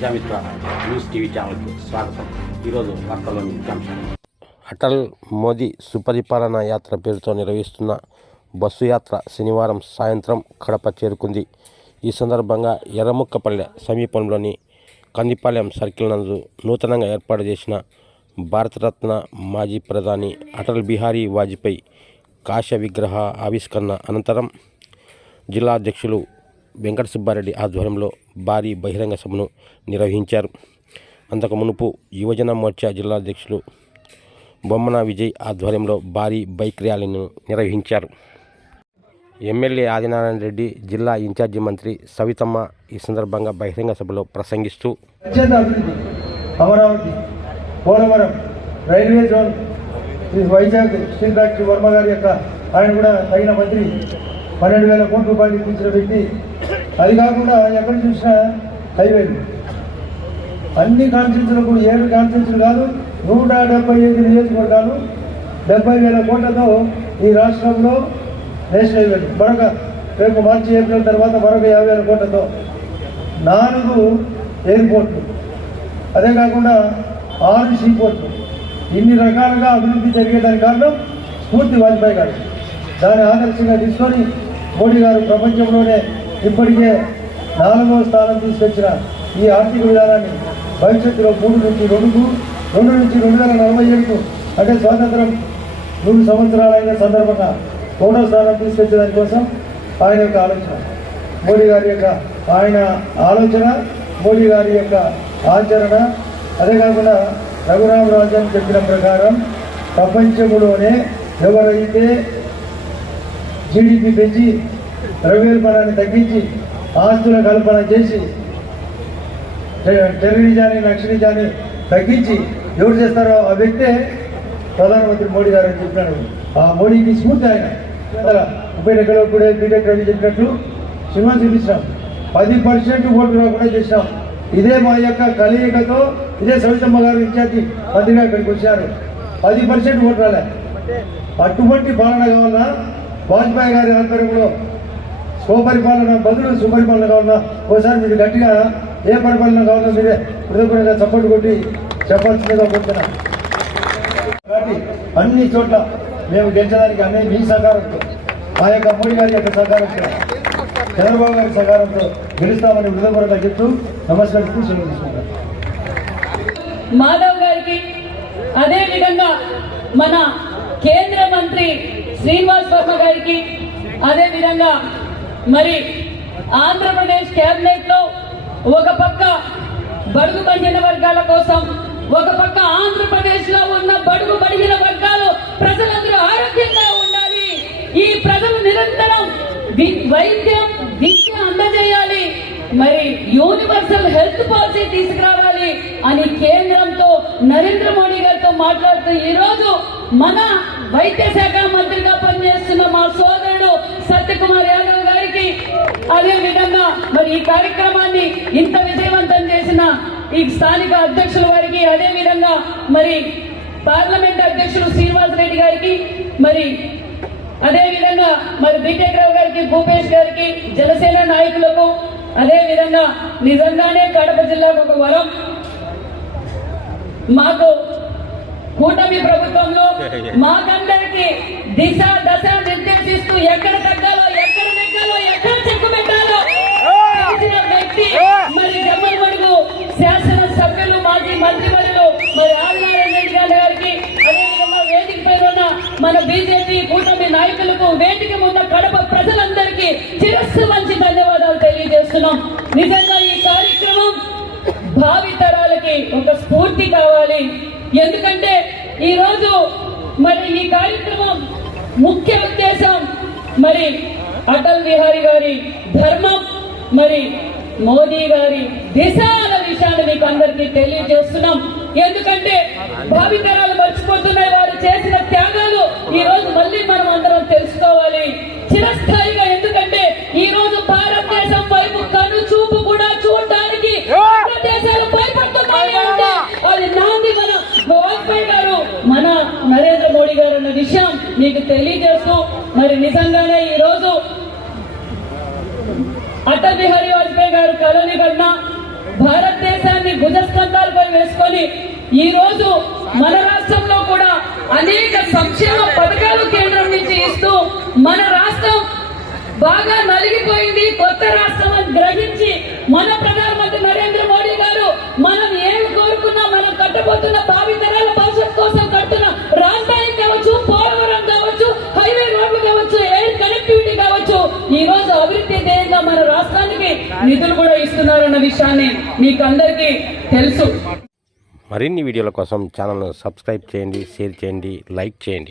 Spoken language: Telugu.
ప్రజామిత్ర న్యూస్ టీవీ ఛానల్కి స్వాగతం. ఈరోజు వార్తల్లోని ముఖ్యాంశాలు. అటల్ మోదీ సుపరిపాలన యాత్ర పేరుతో నిర్వహిస్తున్న బస్సు యాత్ర శనివారం సాయంత్రం కడప చేరుకుంది. ఈ సందర్భంగా ఎర్రముక్కపల్లె సమీపంలోని కందిపాలెం సర్కిల్ నందు నూతనంగా ఏర్పాటు చేసిన భారతరత్న మాజీ ప్రధాని అటల్ బిహారీ వాజ్పేయి కాష విగ్రహ ఆవిష్కరణ అనంతరం జిల్లా అధ్యక్షులు వెంకట సుబ్బారెడ్డి ఆధ్వర్యంలో భారీ బహిరంగ సభను నిర్వహించారు. అంతకు మునుపు యువజన మోర్చా జిల్లా అధ్యక్షులు బొమ్మన విజయ్ ఆధ్వర్యంలో భారీ బైక్ ర్యాలీని నిర్వహించారు. ఎమ్మెల్యే ఆదినారాయణ రెడ్డి, జిల్లా ఇన్ఛార్జి మంత్రి సవితమ్మ ఈ సందర్భంగా బహిరంగ సభలో ప్రసంగిస్తూ Amaravati, Polavaram, railway zone, Vizag steel factory Varma గారి యొక్క ఆయన కూడా తగిన మంత్రి 12,000 కోట్ల రూపాయలు ఇప్పించిన వ్యక్తి. అది కాకుండా ఎక్కడ చూసినా హైవేలు అన్ని కాన్స్టిట్యూన్సీలకు 7 కాన్స్టిట్యూన్సీలు కాదు 175 నియోజకవర్గాలు 70,000 కోట్లతో ఈ రాష్ట్రంలో నేషనల్ హైవేలు, మరొక రేపు మార్చి ఏప్రిల్ తర్వాత మరొక 50,000 కోట్లతో 4 ఎయిర్పోర్ట్లు, అదే కాకుండా 6 సీపోర్ట్లు, ఇన్ని రకాలుగా అభివృద్ధి జరిగేదానికి కారణం స్ఫూర్తి వాజ్పేయి గారు. దాన్ని ఆదర్శంగా తీసుకొని మోడీ గారు ప్రపంచంలోనే ఇప్పటికే 4వ స్థానం తీసుకొచ్చిన ఈ ఆర్థిక విధానాన్ని భవిష్యత్తులో 3 నుంచి 2047కు అంటే స్వాతంత్రం 100 సంవత్సరాలైన సందర్భంగా 3వ స్థానం తీసుకొచ్చే దానికోసం ఆయన యొక్క ఆలోచన, మోడీ గారి యొక్క ఆయన ఆలోచన, మోడీ గారి యొక్క ఆచరణ. అదే కాకుండా రఘురామరాజన్ చెప్పిన ప్రకారం ప్రపంచంలోనే ఎవరైతే జీడిపి పెంచి ద్రవ్యోల్బణాన్ని తగ్గించి ఆస్తుల కల్పన చేసి టెర్రరిజాన్ని నక్సలిజాన్ని తగ్గించి ఎవరు చేస్తారో ఆ వ్యక్తే ప్రధానమంత్రి మోడీ గారు అని చెప్పినాడు. ఆ మోడీకి స్ఫూర్తి ఆయన. ఉప ఎన్నికలో కూడా బీటెక్ రవి చెప్పినట్లు సినిమా చూపించినాం, 10% ఓట్లు రాకుండా చేసినాం. ఇదే మా యొక్క కలయికతో ఇదే సవితమ్మ గారు ఇన్ఛార్జి మంత్రిగా ఇక్కడికి వచ్చారు, 10% ఓట్లు రాలే. అటువంటి పాలన కావాలన్నా వాజ్పేయి గారి ఆధ్వర్యంలో స్వపరిపాలన బదులు సుపరిపాలన కావాలన్నా ఒకసారి మీరు గట్టిగా ఏ పరిపాలన కావాలో మీరే హృదయపూర్వకంగా సపోర్ట్ కొట్టి చెప్పాల్సిందిగా కోరుతున్నా. కాబట్టి అన్ని చోట్ల మేము గెలిచడానికి అన్నీ మీ సహకారంతో, మా యొక్క మోడీ గారి యొక్క సహకారంతో, చంద్రబాబు గారి సహకారంతో గెలుస్తామని హృదయపూర్వకంగా చెప్తూ నమస్కరిస్తూ సెలవు తీసుకుంటాం. మాధవ్ గారికి, అదేవిధంగా మన కేంద్ర మంత్రి శ్రీనివాస్ వర్మ గారికి, అదేవిధంగా మరి ఆంధ్రప్రదేశ్ కేబినెట్ లో ఒక పక్క బడుగు బలహీన వర్గాల కోసం, ఒక పక్క ఆంధ్రప్రదేశ్ లో ఉన్న బడుగు బలహీన వర్గాలు ప్రజలందరూ ఆరోగ్యంగా ఉండాలి, ఈ ప్రజలు నిరంతరం వైద్యం విద్య అందజేయాలి, మరి యూనివర్సల్ హెల్త్ పాలసీ తీసుకురావాలి అని కేంద్రంతో నరేంద్ర మోడీ గారితో మాట్లాడుతూ ఈ రోజు మన వైద్య శాఖ మంత్రిగా పనిచేస్తున్న మా సోదరుడు సత్యకుమార్ యాదవ్ గారికి, అదే విధంగా మరి ఈ కార్యక్రమాన్ని ఇంత విజయవంతం చేసిన ఈ స్థానిక అధ్యక్షుల వారికి, అదే విధంగా మరి పార్లమెంట్ అధ్యక్షులు శ్రీనివాస్ రెడ్డి గారికి, మరి అదే విధంగా మరి బీటెక్ రావు గారికి, భూపేష్ గారికి, జనసేన నాయకులకు, అదే విధంగా నిజంగానే కడప జిల్లాకు ఒక వరం. మాకు కూటమి ప్రభుత్వంలో మాకందరికి దిశ దశ నిర్దేశిస్తూ ఎక్కడ తగ్గాలో, ఎక్కడ నెగ్గాలో, ఎక్కడ చెక్కు పెట్టాలో వ్యక్తి మరి జమ్మలమడుగు శాసనసభ్యులు మాజీ మంత్రివర్యులు మరి ఆదినారాయణ రెడ్డి గారికి, అదేవిధంగా వేదిక పైన ఉన్న మన బీజేపీ కూటమి నాయకులకు, వేదిక ఉన్న కడప ప్రజలందరికీ శిరస్సు వంచి ధన్యవాదాలు తెలియజేస్తున్నాం. నిజంగా ఈ కార్యక్రమం భావి తరాలకి ఒక స్ఫూర్తి కావాలి. ఎందుకంటే ఈ రోజు మరి ఈ కార్యక్రమం ముఖ్య ఉద్దేశం మరి అటల్ బిహారీ గారి ధర్మం, మరి మోదీ గారి దిశ అన్న విషయాన్ని మీకు అందరికీ తెలియజేస్తున్నాం. ఎందుకంటే భావితరాలు మర్చిపోతున్నాయి వారు చేసిన త్యాగాలు. ఈ రోజు మళ్ళీ మనం అందరం తెలుసుకోవాలి చిరస్థాయిగా. ఎందుకంటే ఈ రోజు భారతదేశం వైపు కను చూపు కూడా చూడడానికి దేశాలు భయపడుతున్నాయి అంటే అది నాంది మన వాజ్పేయి గారు, మన నరేంద్ర మోడీ గారు అన్న విషయం మీకు తెలియజేస్తూ మరి నిజంగానే ఈ రోజు అటల్ బిహారీ వాజ్పేయి గారు కలని కన్నా భారతదేశాన్ని దేశాన్ని భుజస్కంధాలపై వేసుకొని ఈ రోజు మన రాష్ట్రంలో కూడా అనేక సంక్షేమ పథకాలు కేంద్రం నుంచి ఇస్తూ మన రాష్ట్రం బాగా నలిగిపోయింది, కొత్త రాష్ట్రం అని గ్రహించి మన ప్రధానమంత్రి నరేంద్ర మోడీ గారు మనం ఏమి కోరుకున్నా మనం కట్టబోతున్న భావితరాల భవిష్యత్ కోసం కడుతున్న రాజధాని కావచ్చు, పోలవరం కావచ్చు, హైవే రోడ్లు కావచ్చు, ఎయిర్ కనెక్టివిటీ కావచ్చు, ఈ రోజు అభివృద్ధి ధ్యేయంగా మన రాష్ట్రానికి నిధులు కూడా ఇస్తున్నారన్న విషయాన్ని మీకు అందరికీ తెలుసు. మరిన్ని వీడియోల కోసం ఛానల్ను సబ్స్క్రైబ్ చేయండి, షేర్ చేయండి, లైక్ చేయండి.